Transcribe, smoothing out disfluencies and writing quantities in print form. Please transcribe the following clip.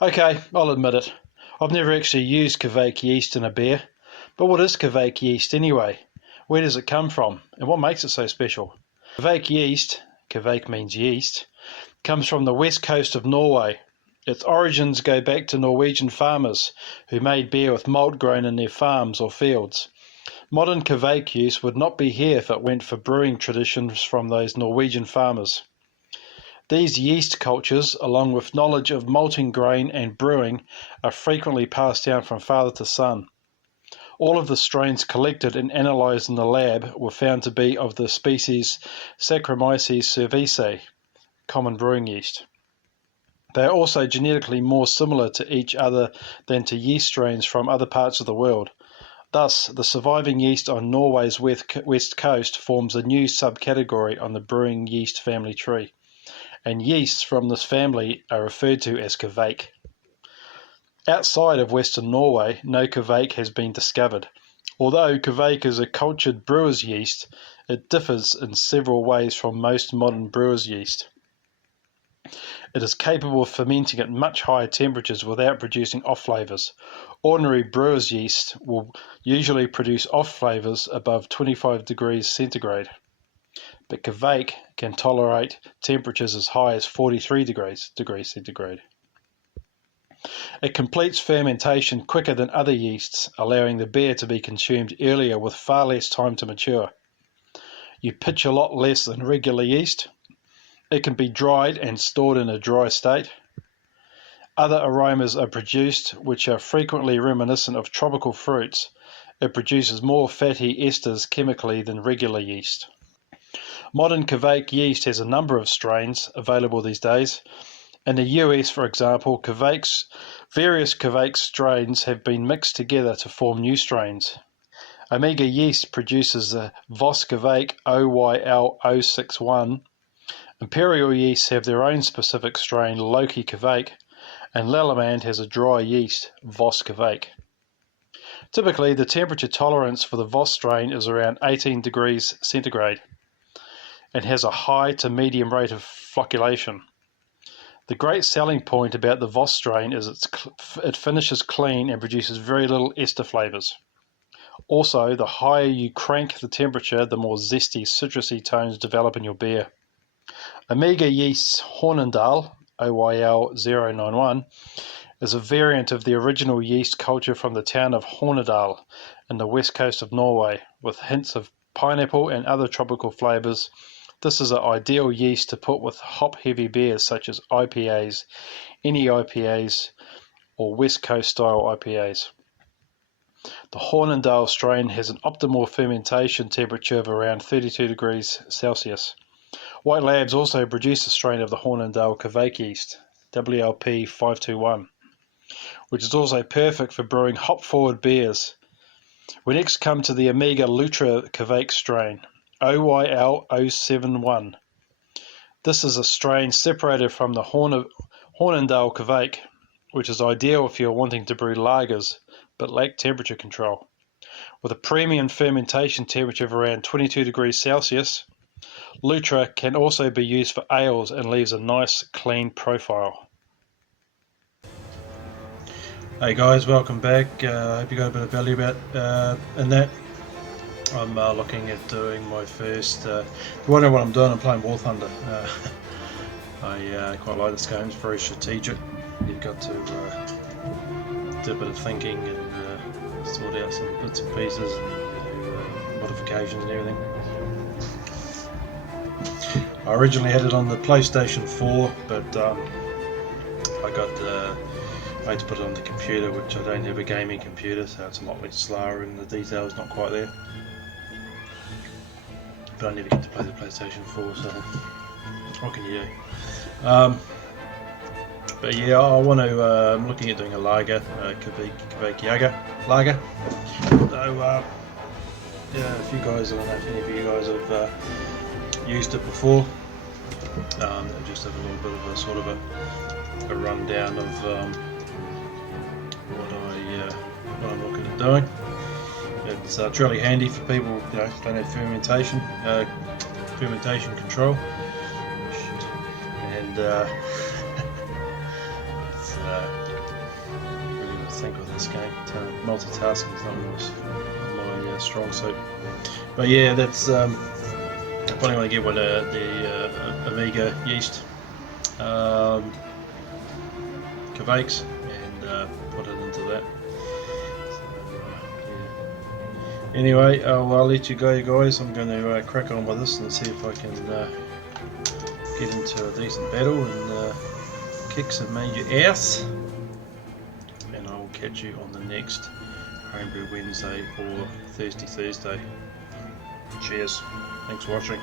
Okay, I'll admit it. I've never actually used Kveik yeast in a beer. But what is Kveik yeast anyway? Where does it come from? And what makes it so special? Kveik yeast, Kveik means yeast, comes from the west coast of Norway. Its origins go back to Norwegian farmers who made beer with malt grown in their farms or fields. Modern Kveik yeast would not be here if it weren't for brewing traditions from those Norwegian farmers. These yeast cultures, along with knowledge of malting grain and brewing, are frequently passed down from father to son. All of the strains collected and analysed in the lab were found to be of the species Saccharomyces cerevisiae, common brewing yeast. They are also genetically more similar to each other than to yeast strains from other parts of the world. Thus, the surviving yeast on Norway's west coast forms a new subcategory on the brewing yeast family tree, and yeasts from this family are referred to as Kveik. Outside of Western Norway, no Kveik has been discovered. Although Kveik is a cultured brewer's yeast, it differs in several ways from most modern brewer's yeast. It is capable of fermenting at much higher temperatures without producing off flavours. Ordinary brewer's yeast will usually produce off flavours above 25 degrees centigrade, but Kveik can tolerate temperatures as high as 43 degrees centigrade. It completes fermentation quicker than other yeasts, allowing the beer to be consumed earlier with far less time to mature. You pitch a lot less than regular yeast. It can be dried and stored in a dry state. Other aromas are produced, which are frequently reminiscent of tropical fruits. It produces more fatty esters chemically than regular yeast. Modern Kveik yeast has a number of strains available these days. In the US, for example, various Kveik strains have been mixed together to form new strains. Omega Yeast produces the Voss Kveik OYL061. Imperial yeasts have their own specific strain, Loki Kveik, and Lallemand has a dry yeast, Voss Kveik. Typically, the temperature tolerance for the Voss strain is around 18 degrees centigrade and has a high to medium rate of flocculation. The great selling point about the Voss strain is it finishes clean and produces very little ester flavours. Also, the higher you crank the temperature, the more zesty, citrusy tones develop in your beer. Omega Yeast's Hornindal, OYL091, is a variant of the original yeast culture from the town of Hornindal in the west coast of Norway, with hints of pineapple and other tropical flavours. This is an ideal yeast to put with hop-heavy beers such as IPAs, any IPAs, or West Coast style IPAs. The Hornindal strain has an optimal fermentation temperature of around 32 degrees Celsius. White Labs also produce a strain of the Hornindal Kveik yeast, WLP521, which is also perfect for brewing hop-forward beers. We next come to the Omega Lutra Kveik strain, OYL071. This is a strain separated from the Hornindal Kveik, which is ideal if you're wanting to brew lagers but lack temperature control. With a premium fermentation temperature of around 22 degrees Celsius, Lutra can also be used for ales and leaves a nice clean profile. Hey guys, welcome back. I hope you got a bit of value in that. I'm looking at doing my first, if you wonder what I'm doing, I'm playing War Thunder. I quite like this game, it's very strategic. You've got to do a bit of thinking and sort out some bits and pieces and modifications and everything. I originally had it on the PlayStation 4, but I had to put it on the computer, which I don't have a gaming computer, so it's a lot less slower and the detail's not quite there. But I never get to play the PlayStation 4, so what can you do? But yeah, I want to. I'm looking at doing a lager, Kveik lager. So yeah, if you guys, I don't know if any of you guys have used it before. Just have a little bit of a sort of a rundown of what I'm looking at doing. It's really handy for people who don't have fermentation control, and it's think with this game. Multitasking is not my strong suit. But yeah, that's I probably want to get one of the Amiga yeast Kveiks and put it into that. So, yeah. Anyway, I'll let you go, guys. I'm going to crack on with this and see if I can get into a decent battle and kick some major ass. And I will catch you on the next Homebrew Wednesday or Thirsty Thursday. Cheers. Thanks for watching.